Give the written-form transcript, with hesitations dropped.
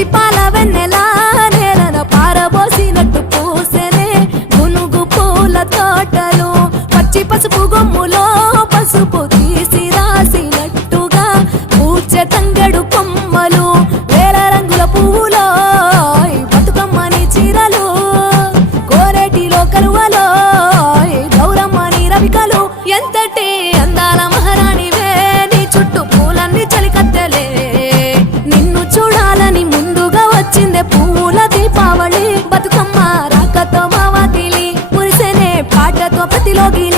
పచ్చి పాల వెన్నెలా నేలన పారబోసినట్టు పూసెనే గునుగు పూల తోటలు పచ్చి పసుపు గొమ్ములో పసుపు తీసి రాసినట్టుగా పూచె తంగెడు కొమ్మలు వేల రంగుల పువ్వులో బతుకమ్మని చీరలు కోరేటిలో కలువలో గౌరమ్మని రవికలు ఎంతటి అందాల మహారాణివే నీ చుట్టూ పూలన్నీ చలికత్తెలే నిన్ను చూడాలని ముందుగా వచ్చిందే పూల దీపావళి బతుకమ్మ రాకతో మావాతిలి మురిసెనే పాటతో ప్రతిలోగిలి